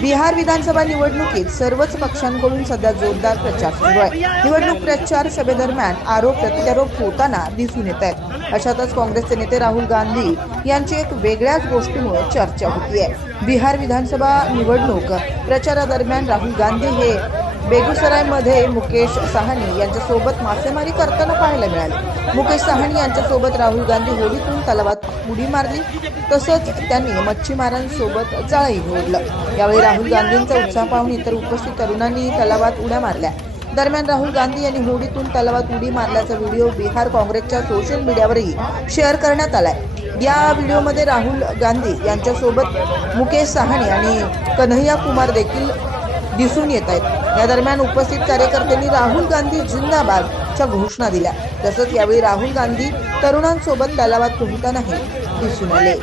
बिहार विधानसभा निवडणुकीत सर्वच पक्षांकडून सध्या जोरदार प्रचार सुरू आहे. निवडणूक प्रचार सभेदरम्यान आरोप प्रत्यारोप होताना दिसून येत आहेत. अशातच काँग्रेसचे नेते राहुल गांधी यांची एक वेगळ्याच गोष्टीमुळे चर्चा होती आहे बिहार विधानसभा निवडणूक प्रचारादरम्यान राहुल गांधी हे बेगुसरायमध्ये मुकेश साहनी यांच्यासोबत मासेमारी करताना पाहायला मिळाले. मुकेश साहनी यांच्यासोबत राहुल गांधी होडीतून तलावात उडी मारली. तसंच त्यांनी मच्छीमारांसोबत जाळही ओढलं यावेळी राहुल गांधींचा उत्साह पाहून इतर उपस्थित तरुणांनी तलावात उड्या मारल्या. दरम्यान राहुल गांधी यांनी होडीतून तलावात उडी मारल्याचा व्हिडिओ बिहार काँग्रेसच्या सोशल मीडियावरही शेअर करण्यात आलाय. या व्हिडिओमध्ये राहुल गांधी यांच्यासोबत मुकेश साहनी आणि कन्हैया कुमार देखील दिसून येत आहेत. या दरम्यान उपस्थित कार्यकर्त्यांनी राहुल गांधी जिंदाबादच्या घोषणा दिल्या. तसंच यावेळी राहुल गांधी तरुणांसोबत तलावात पोहतानाही दिसून आले.